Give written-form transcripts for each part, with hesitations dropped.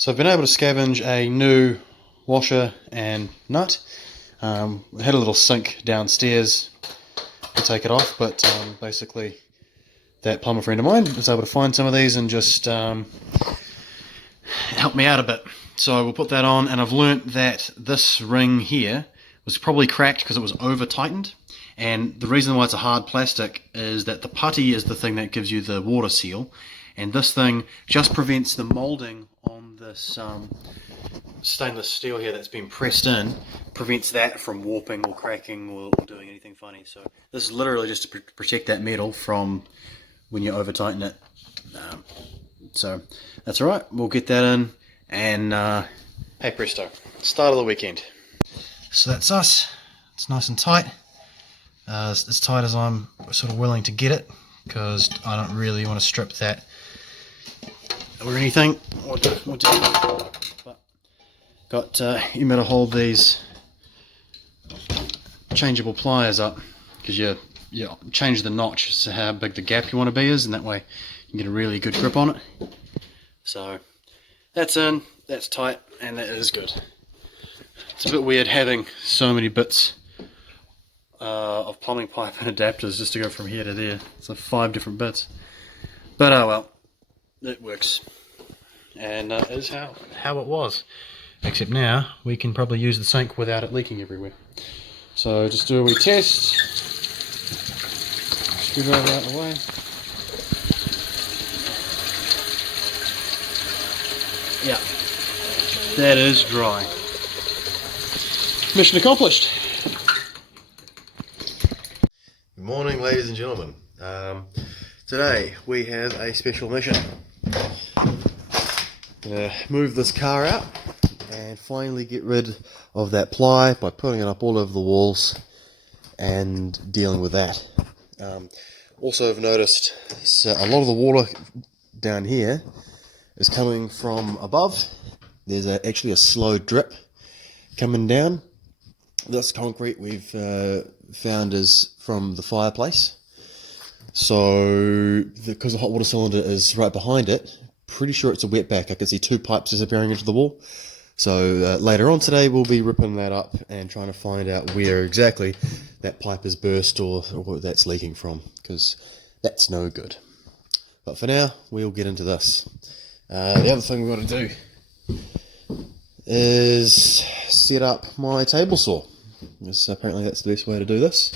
So I've been able to scavenge a new washer and nut. I had a little sink downstairs to take it off, but basically that plumber friend of mine was able to find some of these and just help me out a bit. So we'll put that on, and I've learnt that this ring here was probably cracked because it was over tightened, and the reason why it's a hard plastic is that the putty is the thing that gives you the water seal, and this thing just prevents the moulding on this stainless steel here that's been pressed in, prevents that from warping or cracking or doing anything funny. So this is literally just to protect that metal from when you over tighten it. So that's alright, we'll get that in, and hey presto, start of the weekend. So that's us, it's nice and tight, as tight as I'm sort of willing to get it, because I don't really want to strip that or anything. But got you better hold these changeable pliers up, because you change the notch so how big the gap you want to be is, and that way you can get a really good grip on it. So that's in, that's tight, and that is good. It's a bit weird having so many bits of plumbing pipe and adapters just to go from here to there. It's like 5 different bits, but oh well, it works, and it is how it was, except now we can probably use the sink without it leaking everywhere. So just do a wee test, screwdriver out of the way. Yeah, that is dry. Mission accomplished. Good morning, ladies and gentlemen. Today we have a special mission. Move this car out and finally get rid of that ply by putting it up all over the walls and dealing with that. Also, I've noticed a lot of the water down here is coming from above. There's actually a slow drip coming down. This concrete we've found is from the fireplace. So, because the hot water cylinder is right behind it, pretty sure it's a wetback. I can see 2 pipes disappearing into the wall. So later on today we'll be ripping that up and trying to find out where exactly that pipe is burst or what that's leaking from, because that's no good. But for now, we'll get into this. The other thing we want to do is set up my table saw. Yes, apparently that's the best way to do this.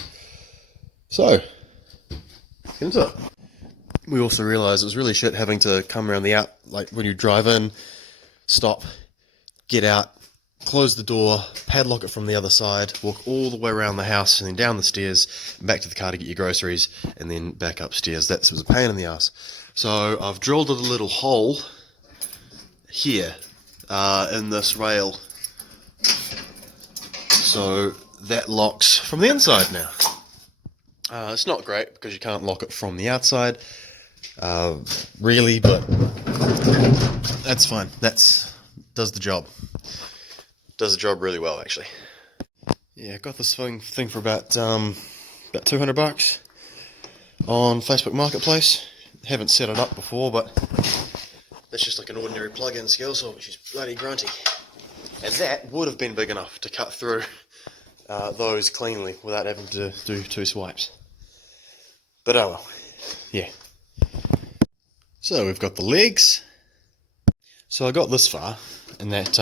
So, let's get into it. We also realised it was really shit having to come around the like when you drive in, stop, get out, close the door, padlock it from the other side, walk all the way around the house and then down the stairs, and back to the car to get your groceries, and then back upstairs. That was a pain in the ass. So I've drilled a little hole here in this rail, so that locks from the inside now. It's not great because you can't lock it from the outside, really, but that's fine. Does the job. Does the job really well, actually. Yeah, I got this thing for about $200 on Facebook Marketplace. Haven't set it up before, but that's just like an ordinary plug-in scale saw, which is bloody grunty. And that would have been big enough to cut through those cleanly without having to do 2 swipes. But oh well, yeah. So we've got the legs. So I got this far, and that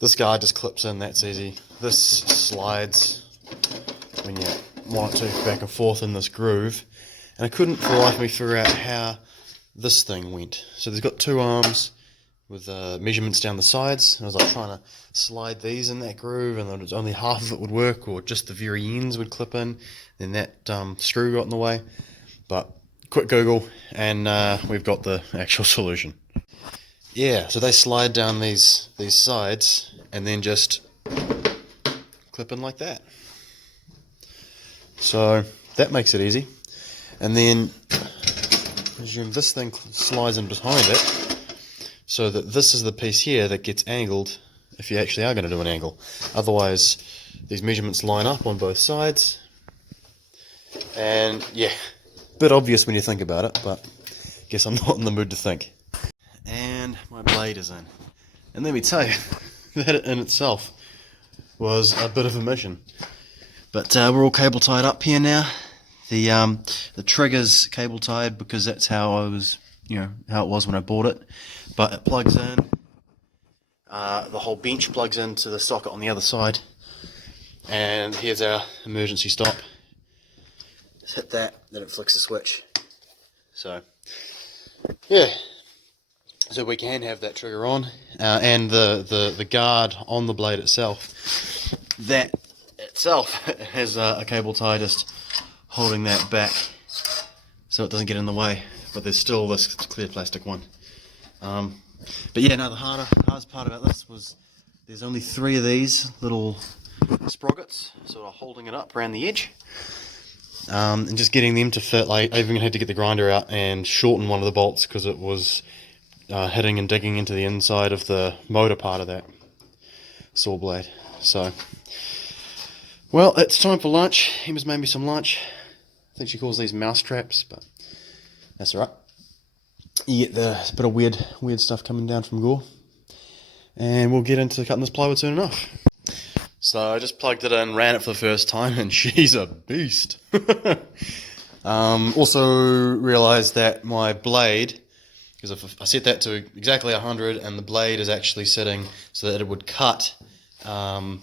this guy just clips in, that's easy. This slides when you want to back and forth in this groove, and I couldn't for the life of me figure out how this thing went. So there's got 2 arms with measurements down the sides, and I was like trying to slide these in that groove, and then only half of it would work, or just the very ends would clip in, then that screw got in the way. But quick Google, and we've got the actual solution. Yeah, so they slide down these sides and then just clip in like that. So that makes it easy. And then presume this thing slides in behind it, so that this is the piece here that gets angled if you actually are going to do an angle. Otherwise, these measurements line up on both sides. And yeah, bit obvious when you think about it, but guess I'm not in the mood to think. And my blade blade is in. And let me tell you, that in itself was a bit of a mission. But we're all cable tied up here now. The trigger's cable tied because that's how I was, how it was when I bought it. But it plugs in. The whole bench plugs into the socket on the other side. And here's our emergency stop. Just hit that, then it flicks the switch. So, yeah. So we can have that trigger on, and the guard on the blade itself, that itself has a cable tie just holding that back so it doesn't get in the way, but there's still this clear plastic one. But yeah, no, the hardest part about this was there's only 3 of these little sprockets sort of holding it up around the edge, and just getting them to fit. Like, I even had to get the grinder out and shorten one of the bolts because it was hitting and digging into the inside of the motor part of that saw blade. So, well, it's time for lunch. Emma's made me some lunch. I think she calls these mouse traps, but that's alright. You get the bit of weird stuff coming down from Gore, and we'll get into cutting this plywood soon enough. So I just plugged it in, ran it for the first time, and she's a beast. Also realised that my blade, because if I set that to exactly 100 and the blade is actually sitting so that it would cut and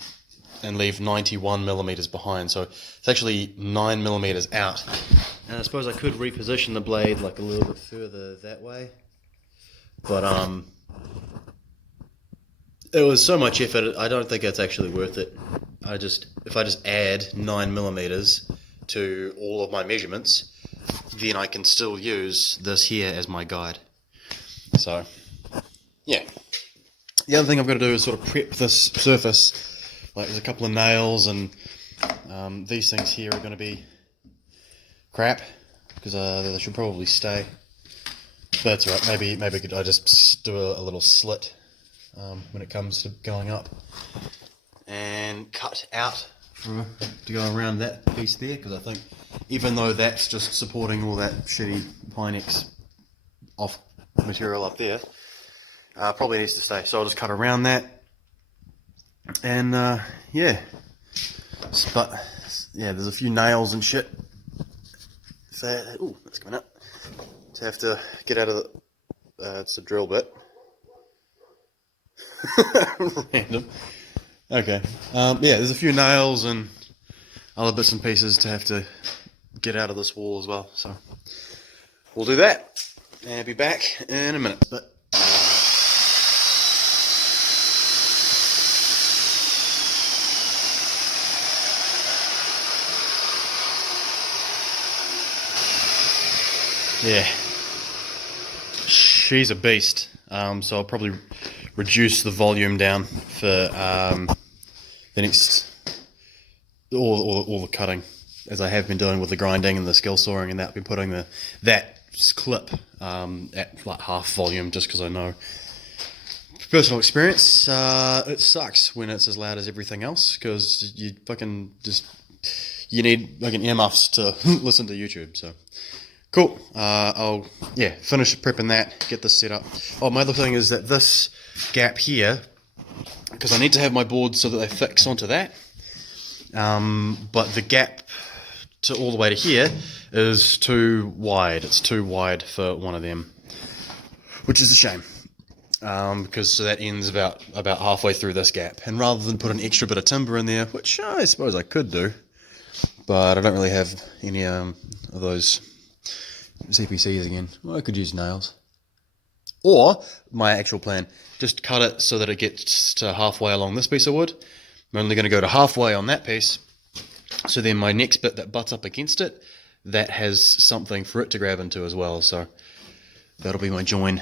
leave 91 millimeters behind, so it's actually 9 millimeters out. And I suppose I could reposition the blade like a little bit further that way, but it was so much effort, I don't think it's actually worth it. If I just add 9 millimeters to all of my measurements, then I can still use this here as my guide. So, yeah. The other thing I've got to do is sort of prep this surface. Like, there's a couple of nails, and these things here are going to be crap because they should probably stay. But that's alright. Maybe I just do a little slit when it comes to going up, and cut out to go around that piece there, because I think even though that's just supporting all that shitty Pinex off material up there, probably needs to stay. So I'll just cut around that, and yeah. But yeah, there's a few nails and shit. Ooh, that's coming up. To have to get out of the. It's a drill bit. Random. Okay. Yeah, there's a few nails and other bits and pieces to have to get out of this wall as well. So we'll do that and be back in a minute. But yeah, she's a beast. So I'll probably reduce the volume down for the next all the cutting, as I have been doing with the grinding and the skill sawing, and that. I've been putting that clip at like half volume, just because I know personal experience it sucks when it's as loud as everything else, because you need fucking earmuffs to listen to YouTube. So cool. I'll finish prepping that, get this set up. Oh, my other thing is that this gap here, because I need to have my boards so that they fix onto that, but the gap to all the way to here is too wide. It's too wide for one of them, which is a shame, because so that ends about halfway through this gap, and rather than put an extra bit of timber in there, which I suppose I could do, but I don't really have any of those CPCs again. Well, I could use nails. Or, my actual plan, just cut it so that it gets to halfway along this piece of wood. I'm only going to go to halfway on that piece, so then my next bit that butts up against it, that has something for it to grab into as well. So that'll be my join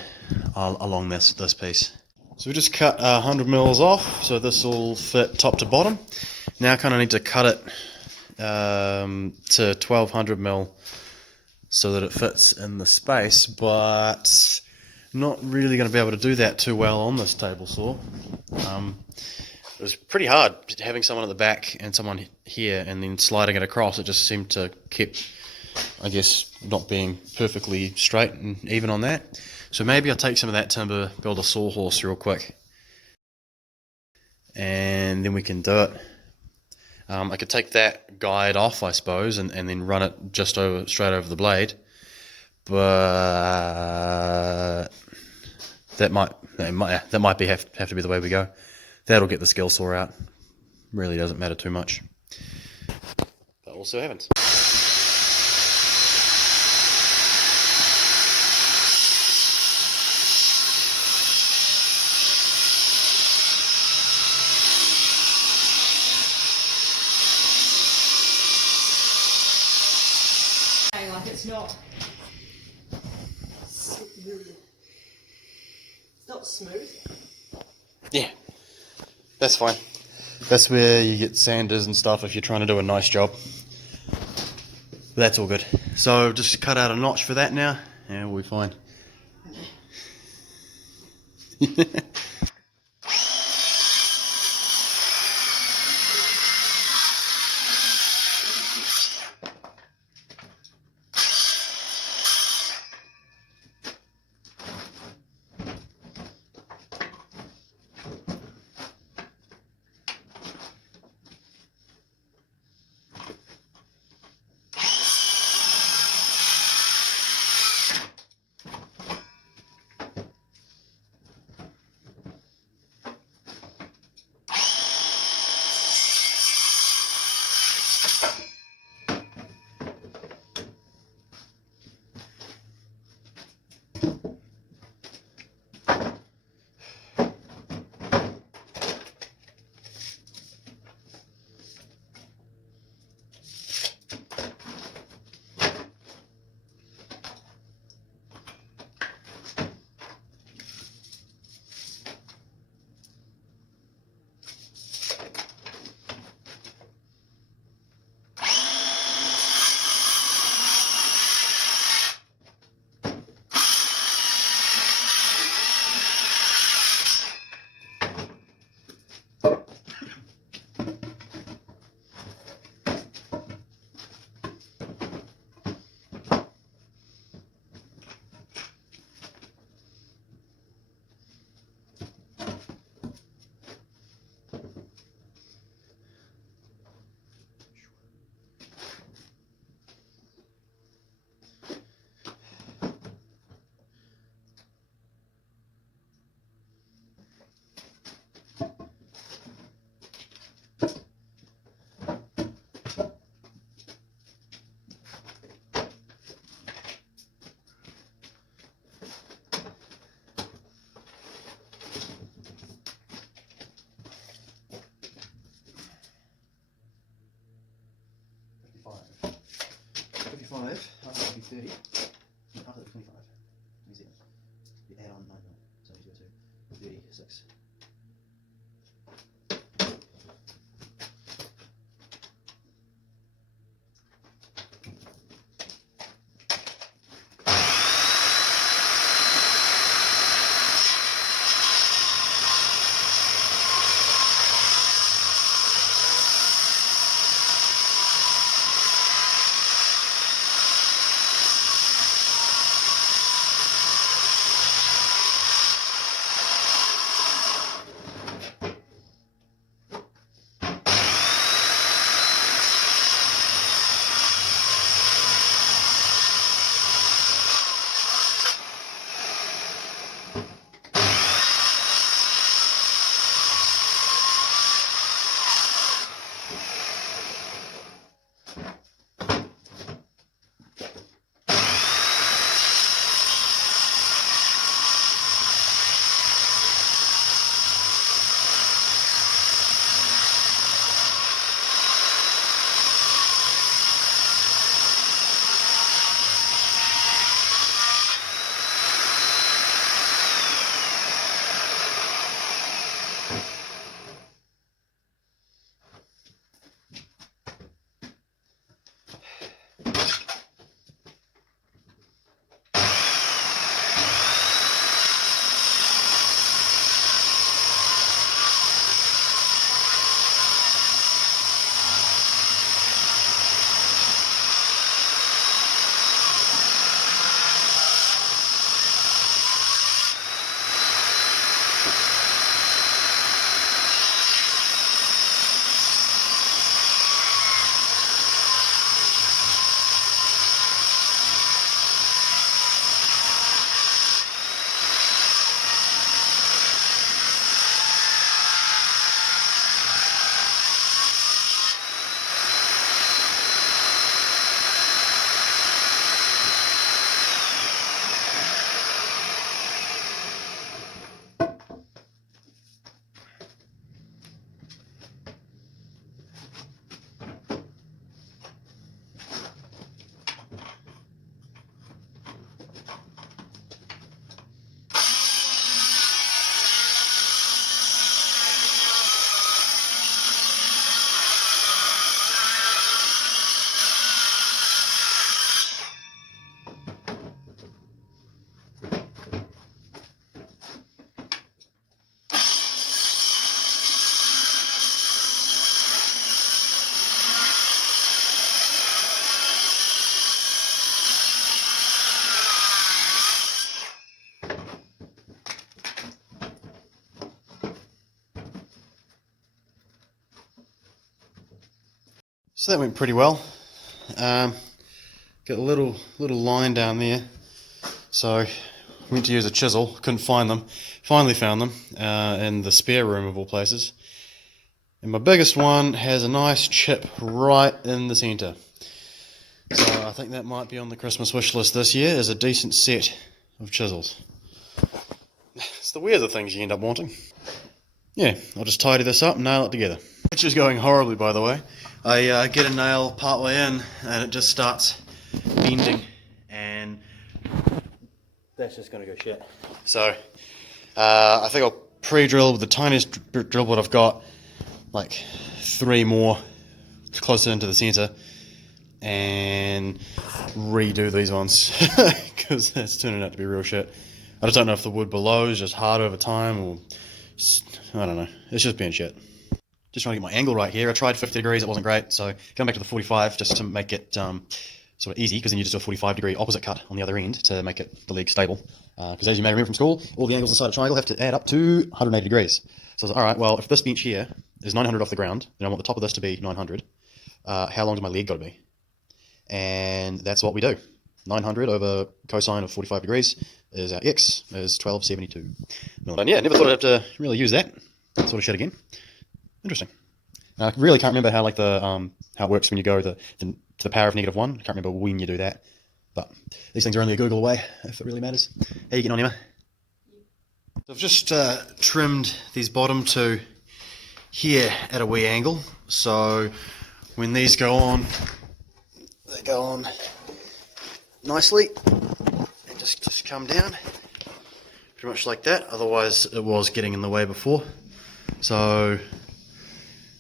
along this piece. So we just cut 100 mils off, so this will fit top to bottom. Now I kind of need to cut it to 1200 mil so that it fits in the space, but not really going to be able to do that too well on this table saw. It was pretty hard having someone at the back and someone here, and then sliding it across. It just seemed to keep, I guess, not being perfectly straight and even on that. So maybe I'll take some of that timber, build a sawhorse real quick, and then we can do it. I could take that guide off, I suppose, and then run it just straight over the blade, but that might have to be the way we go. That'll get the skill saw out. Really doesn't matter too much. But we'll see what happens. Like it's not smooth. It's not smooth. Yeah, that's fine. That's where you get sanders and stuff if you're trying to do a nice job. But that's all good. So just cut out a notch for that now, and we'll be fine. After 30, after 25, 27, you add on 9 mil, so 36. So that went pretty well. Got a little line down there. So went to use a chisel, couldn't find them. Finally found them in the spare room of all places. And my biggest one has a nice chip right in the centre. So I think that might be on the Christmas wish list this year, as a decent set of chisels. It's the weirder things you end up wanting. Yeah, I'll just tidy this up and nail it together. Which is going horribly, by the way. I get a nail part way in and it just starts bending, and that's just going to go shit. So I think I'll pre-drill with the tiniest drill bit I've got, like 3 more closer into the centre, and redo these ones because that's turning out to be real shit. I just don't know if the wood below is just hard over time, or just, I don't know, it's just being shit. Just trying to get my angle right here. I tried 50 degrees, it wasn't great, so going back to the 45 just to make it sort of easy, because then you just do a 45-degree opposite cut on the other end to make the leg stable. Because as you may remember from school, all the angles inside a triangle have to add up to 180 degrees. So I was like, alright, well, if this bench here is 900 off the ground, then I want the top of this to be 900. How long does my leg got to be? And that's what we do. 900 over cosine of 45 degrees is our x, is 1272. And yeah, never thought I'd have to really use that sort of shit again. Interesting. I really can't remember how how it works when you go to the power of -1. I can't remember when you do that. But these things are only a Google away, if it really matters. How you getting on, Emma? So I've just trimmed these bottom two here at a wee angle. So when these go on, they go on nicely and just come down. Pretty much like that. Otherwise it was getting in the way before. So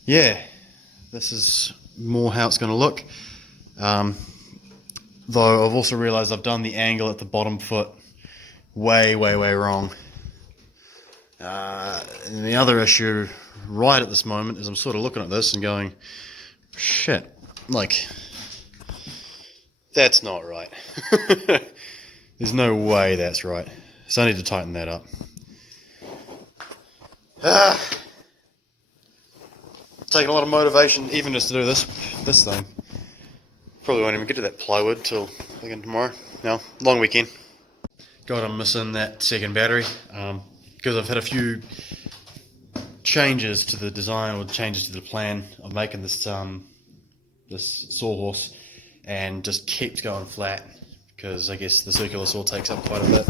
yeah, this is more how it's going to look. Though I've also realised I've done the angle at the bottom foot way wrong. And the other issue right at this moment is I'm sort of looking at this and going, shit, like, that's not right. There's no way that's right. So I need to tighten that up. Taking a lot of motivation even just to do this thing. Probably won't even get to that plywood till again tomorrow. No, long weekend. God, I'm missing that second battery because I've had a few changes to the design or changes to the plan of making this this sawhorse, and just keeps going flat because I guess the circular saw takes up quite a bit.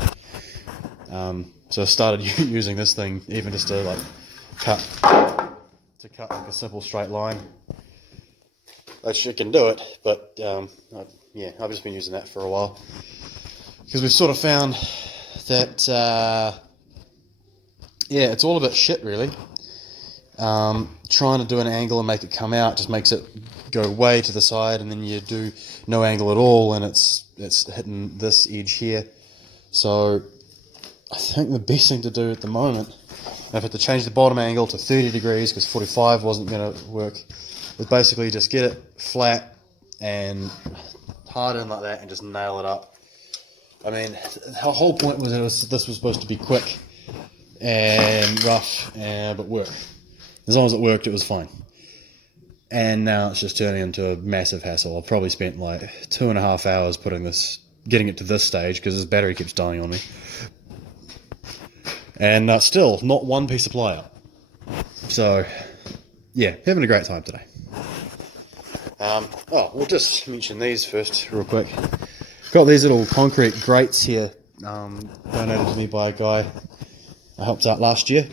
So I started using this thing even just to like cut like a simple straight line. It can do it, but yeah, I've just been using that for a while because we've sort of found that yeah, it's all a bit shit really. Trying to do an angle and make it come out just makes it go way to the side, and then you do no angle at all and it's hitting this edge here. So I think the best thing to do at the moment, I've had to change the bottom angle to 30 degrees because 45 wasn't going to work, is basically just get it flat and hard in like that and just nail it up. I mean, the whole point was this was supposed to be quick and rough, but work. As long as it worked, it was fine. And now it's just turning into a massive hassle. I've probably spent like 2.5 hours getting it to this stage because this battery keeps dying on me. And still, not one piece of ply up. So, yeah, having a great time today. We'll just mention these first real quick. Got these little concrete grates here, donated to me by a guy I helped out last year.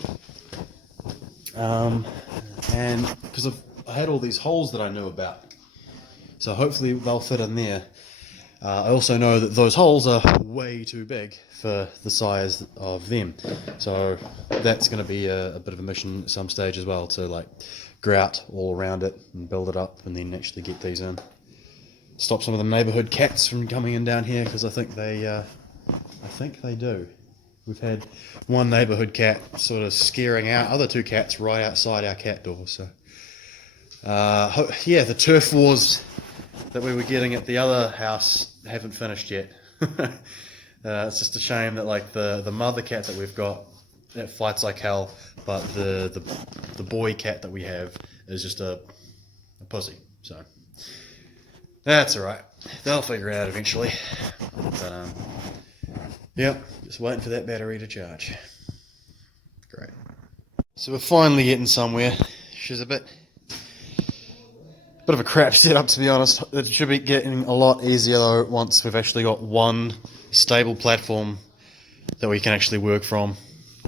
And because I had all these holes that I knew about, so hopefully they'll fit in there. I also know that those holes are way too big for the size of them, so that's going to be a bit of a mission at some stage as well, to like grout all around it and build it up and then actually get these in. Stop some of the neighbourhood cats from coming in down here, because I think they do. We've had one neighbourhood cat sort of scaring out other two cats right outside our cat door. So yeah, the turf wars that we were getting at the other house haven't finished yet. It's just a shame that like the mother cat that we've got, that fights like hell, but the boy cat that we have is just a pussy. So That's alright. They'll figure it out eventually. But, yep, just waiting for that battery to charge. Great. So we're finally getting somewhere. She's a bit of a crap setup, to be honest. It should be getting a lot easier though once we've actually got one stable platform that we can actually work from.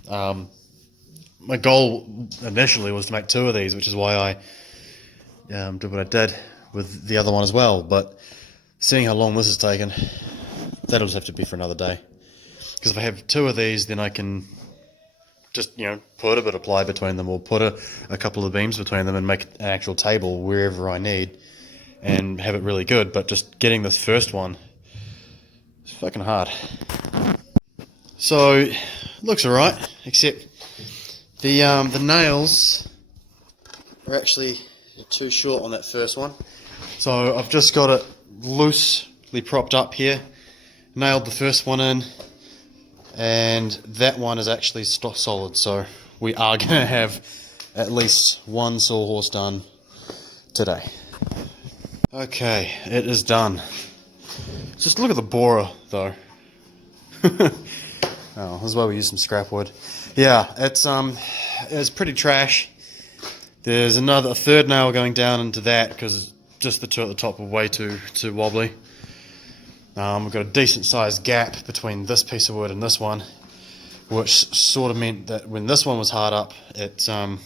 My goal initially was to make 2 of these, which is why I did what I did with the other one as well. But seeing how long this has taken, that'll just have to be for another day. Because if I have 2 of these, then I can just, put a bit of ply between them, or put a couple of beams between them and make an actual table wherever I need and have it really good. But just getting this first one is fucking hard. So, it looks alright, except the nails are actually too short on that first one. So I've just got it loosely propped up here, nailed the first one in, and that one is actually solid, so we are going to have at least one sawhorse done today. Okay, it is done. Just look at the borer though. Oh, this is why we use some scrap wood. Yeah, it's pretty trash. There's a third nail going down into that because just the 2 at the top are way too wobbly. We've got a decent sized gap between this piece of wood and this one, which sort of meant that when this one was hard up, it made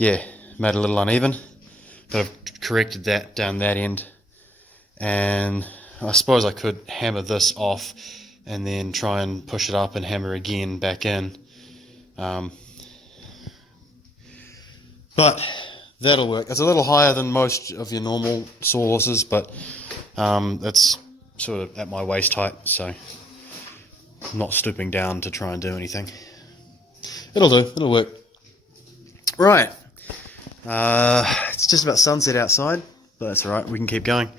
it a little uneven. But I've corrected that down that end, and I suppose I could hammer this off and then try and push it up and hammer again back in. But that'll work. It's a little higher than most of your normal sawhorses, but it's sort of at my waist height, so I'm not stooping down to try and do anything. It'll do. It'll work. Right. It's just about sunset outside, but that's alright. We can keep going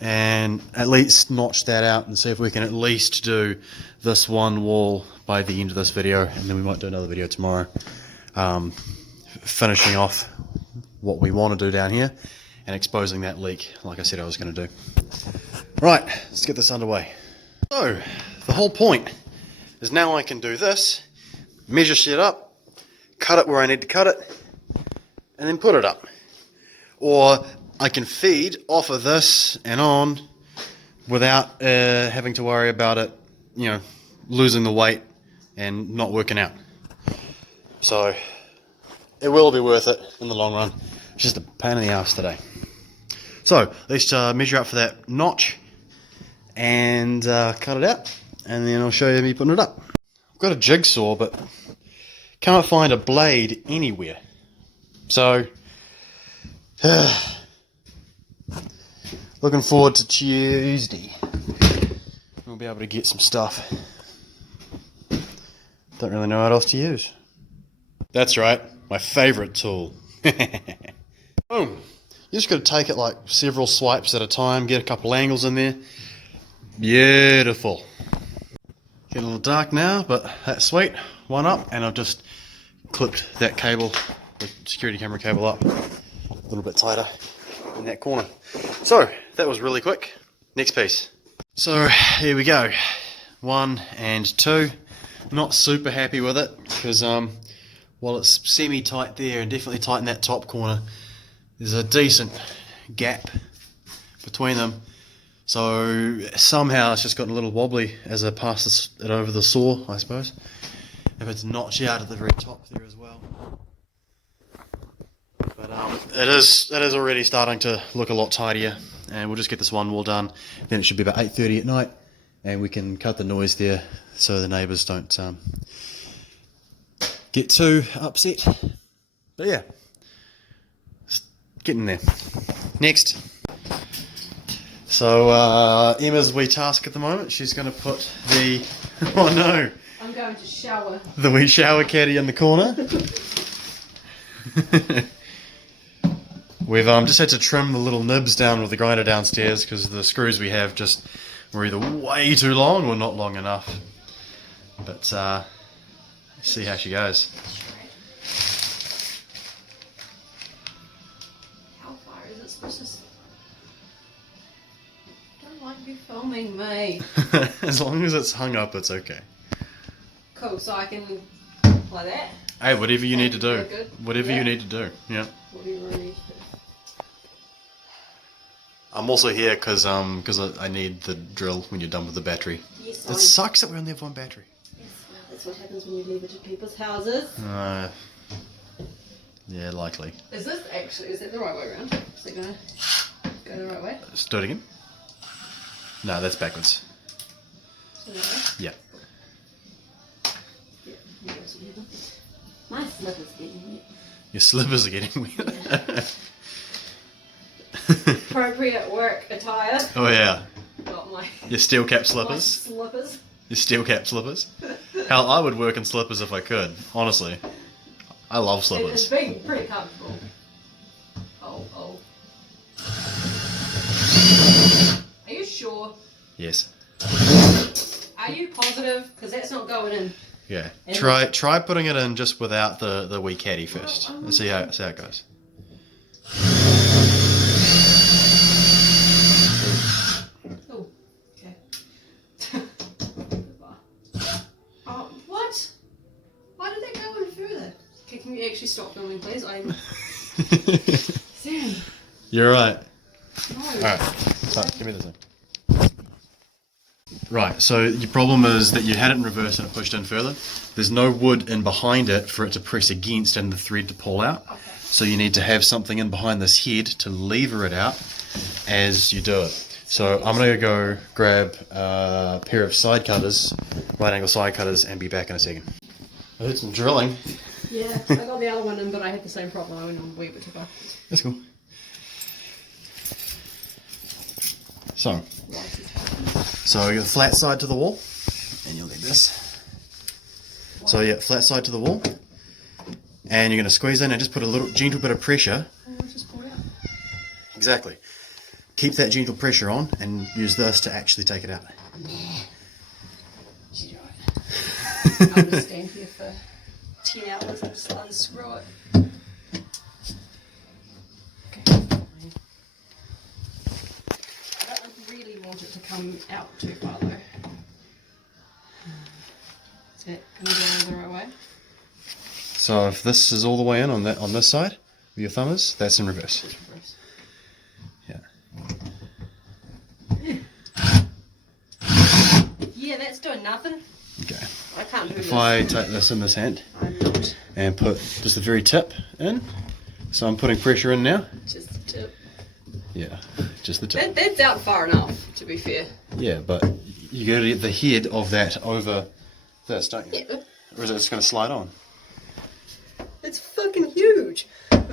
and at least notch that out and see if we can at least do this one wall by the end of this video, and then we might do another video tomorrow, finishing off what we want to do down here and exposing that leak like I said I was going to do. Right, let's get this underway. So, the whole point is now I can do this, measure shit up, cut it where I need to cut it, and then put it up. Or I can feed off of this and on without having to worry about it, losing the weight and not working out. So, it will be worth it in the long run. It's just a pain in the ass today. So, let's measure up for that notch and cut it out, and then I'll show you me putting it up. I've got a jigsaw, but can't find a blade anywhere. So, looking forward to Tuesday. We'll be able to get some stuff. Don't really know what else to use. That's right, my favourite tool. Boom. You just got to take it like several swipes at a time, get a couple angles in there. Beautiful. Getting a little dark now, but that's sweet. One up, and I've just clipped that cable, the security camera cable up a little bit tighter in that corner. So, that was really quick. Next piece. So, here we go. 1 and 2. Not super happy with it, because while it's semi-tight there and definitely tight in that top corner, there's a decent gap between them. So somehow it's just gotten a little wobbly as I pass it over the saw, I suppose. If it's notched out at the very top there as well. But it is already starting to look a lot tidier, and we'll just get this one wall done. Then it should be about 8:30 at night, and we can cut the noise there so the neighbours don't get too upset. But yeah, it's getting there. Next. So Emma's wee task at the moment. She's going to put the oh no, I'm going to shower. the wee shower caddy in the corner. We've just had to trim the little nibs down with the grinder downstairs because the screws we have just were either way too long or not long enough. But see how she goes. How far filming me. As long as it's hung up, it's okay. Cool, so I can like that. Hey, whatever you need to do. Look good. Whatever Yeah. you need to do. Yeah. Whatever I need to do. I'm also here because I need the drill when you're done with the battery. Yes, It sucks that we only have one battery. yes, that's what happens when you leave it at people's houses. Yeah, likely. Is that the right way around? Is it gonna go the right way? Let's do it again. No, that's backwards. So that way? Yeah. Yeah, you go some here. My slipper's getting wet. Your slippers are getting weird. Appropriate work attire. Oh yeah. Got my, Your steel cap my slippers. slippers. Your steel cap slippers. Hell, I would work in slippers if I could. Honestly, I love It's slippers. been pretty comfortable. Oh. Are you sure? Yes. Are you positive? Because that's not going in. Yeah. And- Try putting it in just without the wee caddy first. And see how it goes. Oh, okay. Oh, what? Why did that go in further? Okay, can you actually stop filming, please? I'm. Sam, You're right. no. Alright. Give me this thing. Right, so your problem is that you had it in reverse and it pushed in further. There's no wood in behind it for it to press against and the thread to pull out. Okay. So you need to have something in behind this head to lever it out as you do it. So I'm going to go grab a pair of side cutters, right angle side cutters, and be back in a second. I heard some drilling. Yeah, I got the other one in, but I had the same problem. I went on a wee bit too far. That's cool. So you got the flat side to the wall, and you'll need this. So yeah, flat side to the wall, and you're going to squeeze in and just put a little gentle bit of pressure. Oh, just pull it out. Exactly. Keep that gentle pressure on, and use this to actually take it out. She's right. I'll just stand here for 10 hours and just unscrew it. Okay, fine. I don't really want it to come out too far though. Is that going to go the right way? So if this is all the way in on this side, where your thumb is, that's in reverse. Just reverse. Yeah. Yeah, that's doing nothing. Okay. I can't do this. If I take this in this hand I'm not. and put just the very tip in, so I'm putting pressure in now. Just the tip. Yeah, just the tip. That's out far enough, to be fair. Yeah, but you got to get the head of that over this, don't you? Yeah, Or is it just going to slide on? it's fucking huge. Oh,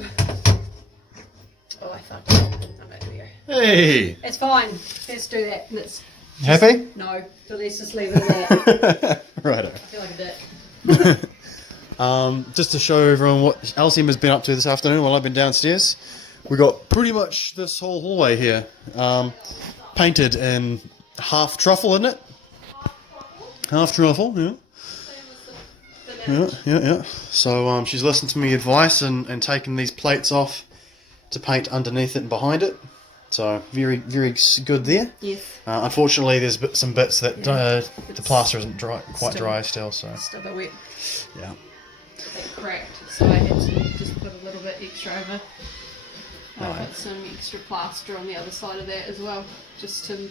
I fucked it. I'm back here. Hey, It's fine. Let's do that. Let's. happy? No, but let's just leave it at that. Righto. I feel like a dick. Just to show everyone what Alcim has been up to this afternoon while I've been downstairs, we got pretty much this whole hallway here painted in half truffle, isn't it? Half truffle, yeah. Yeah. So she's listened to me advice and taken these plates off to paint underneath it and behind it. So very, very good there. Yes. Unfortunately, there's some bits that the It's plaster isn't quite still- dry still. So Still a bit wet. yeah. It cracked, so I had to just put a little bit extra over. I Right. put some extra plaster on the other side of that as well, just to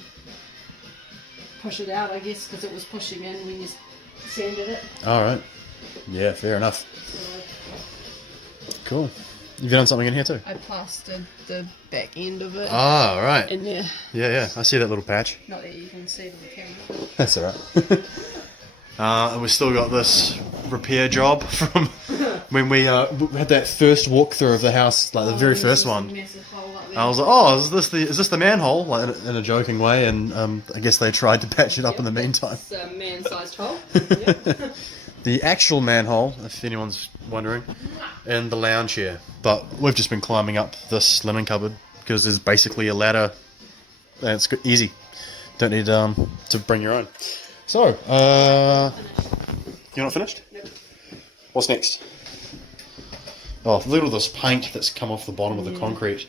push it out, I guess, because it was pushing in when you sanded it. All right. Yeah, fair enough. So Cool. You've done something in here too. I plastered the back end of it Ah, right. in there. Yeah. I see that little patch. Not that you can see it on the camera. That's all right. And we've still got this repair job from when we had that first walkthrough of the house, like the very there's first just a one. massive hole up there. I was like, "Oh, is this the manhole?" Like in a joking way, and I guess they tried to patch it up in the meantime. It's a man-sized hole. Yep. The actual manhole, if anyone's wondering, in the lounge here. But we've just been climbing up this linen cupboard because there's basically a ladder, and it's easy. Don't need to bring your own. So, you're not finished? Nope. What's next? Oh, look at all this paint that's come off the bottom of the concrete.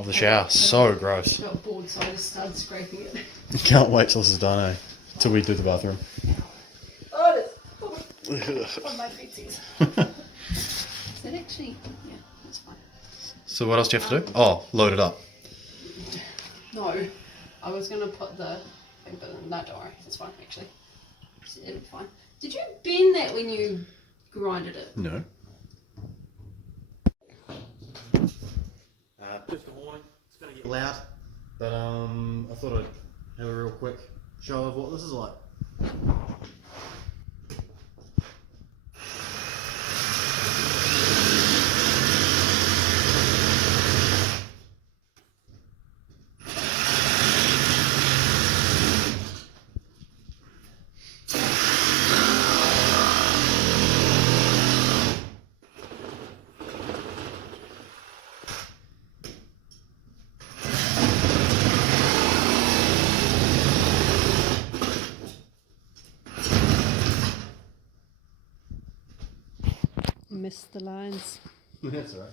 of the shower. So gross. Got bored, so I just started scraping it. Can't wait till this is done, eh? Till we do the bathroom. Oh, it's on my feetsies. Is that actually? Yeah, that's fine. So what else do you have to do? Oh, load it up. No, I was gonna put the thing, but no, don't worry, it's fine actually. It's fine. Did you bend that when you grinded it? No. Just a warning, it's going to get loud, but I thought I'd have a real quick show of what this is like. Missed the lines. That's alright.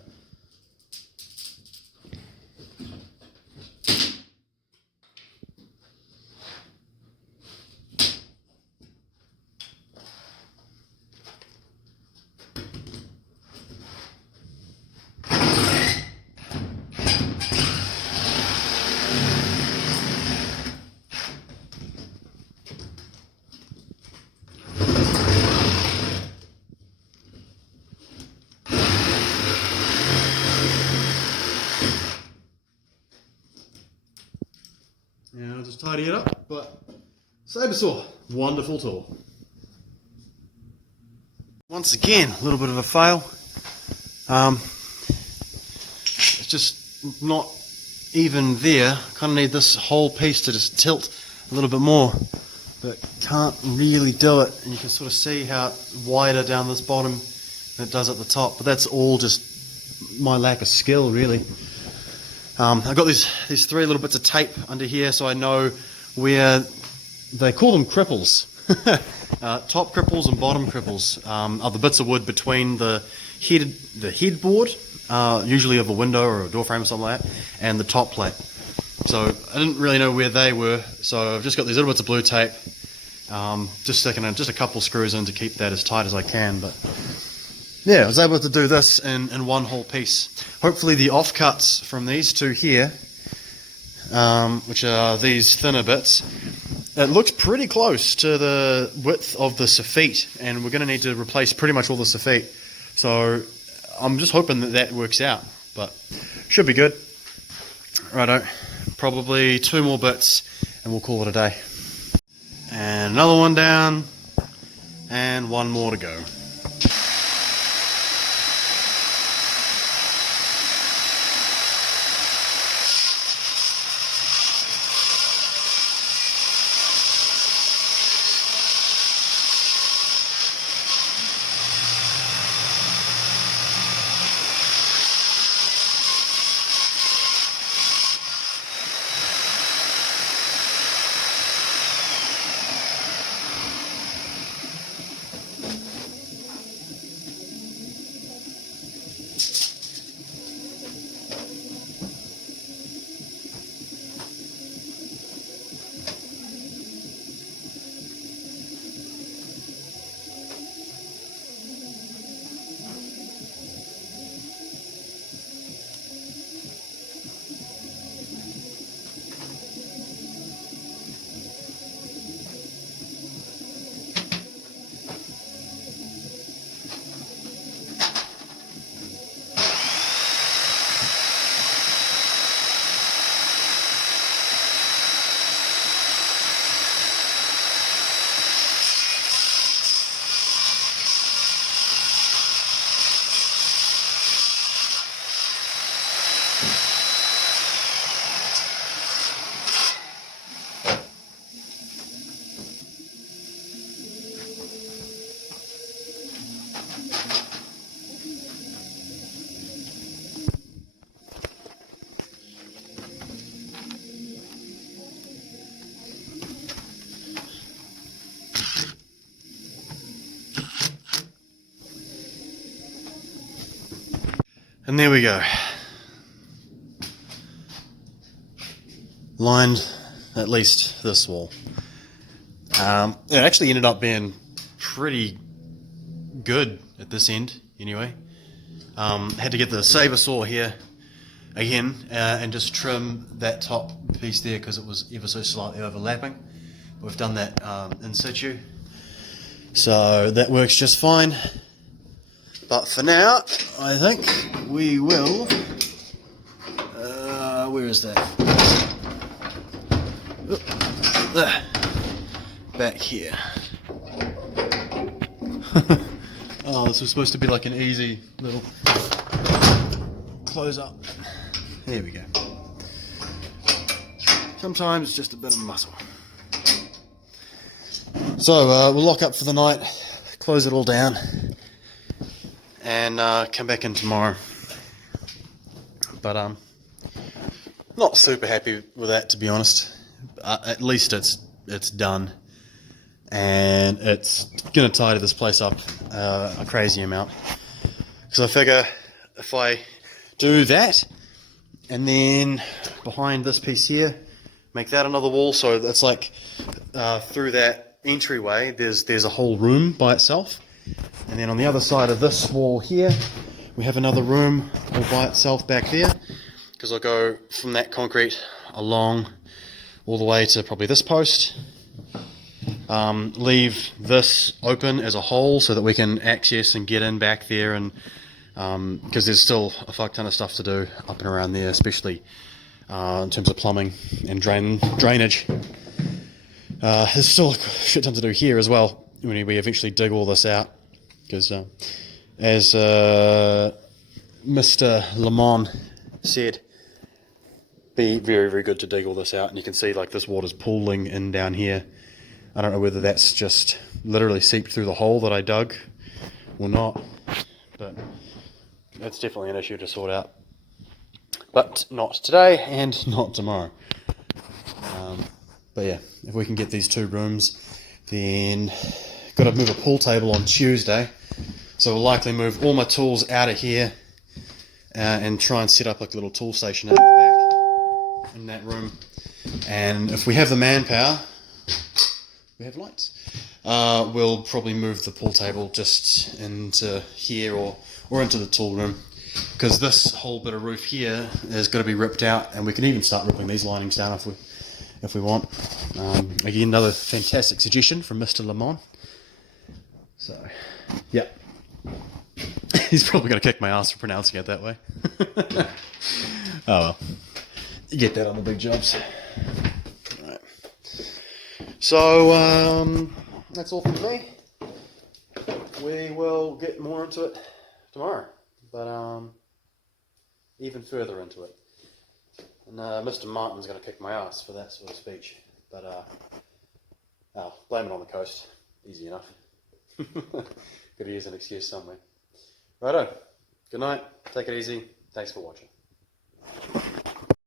Yeah, I'll just tidy it up, but saber saw, wonderful tool. Once again, a little bit of a fail. It's just not even there. Kind of need this whole piece to just tilt a little bit more, but can't really do it. And you can sort of see how it's wider down this bottom than it does at the top. But that's all just my lack of skill, really. I've got these three little bits of tape under here, so I know where they call them cripples. Top cripples and bottom cripples are the bits of wood between the headboard, usually of a window or a door frame or something like that, and the top plate. So I didn't really know where they were, so I've just got these little bits of blue tape, just sticking in just a couple screws in to keep that as tight as I can. But yeah, I was able to do this in one whole piece. Hopefully the offcuts from these two here, which are these thinner bits, it looks pretty close to the width of the soffit, and we're going to need to replace pretty much all the soffit. So I'm just hoping that that works out, but should be good. Righto, probably 2 more bits and we'll call it a day. And another one down, and 1 more to go. And there we go. lined at least this wall. It actually ended up being pretty good at this end, anyway. Had to get the saber saw here again and just trim that top piece there because it was ever so slightly overlapping. We've done that in situ, so that works just fine. But for now, I think we will. Where is that? Oop, there. Back here. Oh, this was supposed to be like an easy little close up. There we go. Sometimes it's just a bit of muscle. So we'll lock up for the night, close it all down, and come back in tomorrow. But not super happy with that, to be honest. At least it's done, and it's gonna tidy this place up a crazy amount. Because I figure if I do that, and then behind this piece here, make that another wall, so it's like through that entryway, there's a whole room by itself, and then on the other side of this wall here, we have another room all by itself back there. Because I'll go from that concrete along all the way to probably this post. Leave this open as a hole so that we can access and get in back there, and because there's still a fuck ton of stuff to do up and around there, especially in terms of plumbing and drainage. There's still a shit ton to do here as well when we eventually dig all this out, because as Mr. Lamont said, be very, very good to dig all this out. And you can see like this water's pooling in down here. I don't know whether that's just literally seeped through the hole that I dug or not, but that's definitely an issue to sort out. But not today and not tomorrow. But yeah, if we can get these two rooms, then got to move a pool table on Tuesday. So we'll likely move all my tools out of here and try and set up like a little tool station out the back in that room. And if we have the manpower, we have lights. We'll probably move the pool table just into here or into the tool room, because this whole bit of roof here is going to be ripped out, and we can even start ripping these linings down if we want. Again, another fantastic suggestion from Mr. Lamont. So, yeah. He's probably going to kick my ass for pronouncing it that way. Oh well. You get that on the big jobs. Right. So, that's all from me. We will get more into it tomorrow. But, even further into it. And Mr. Martin's going to kick my ass for that sort of speech. But, blame it on the coast. Easy enough. Could use an excuse somewhere. Righto. Good night. Take it easy. Thanks for watching.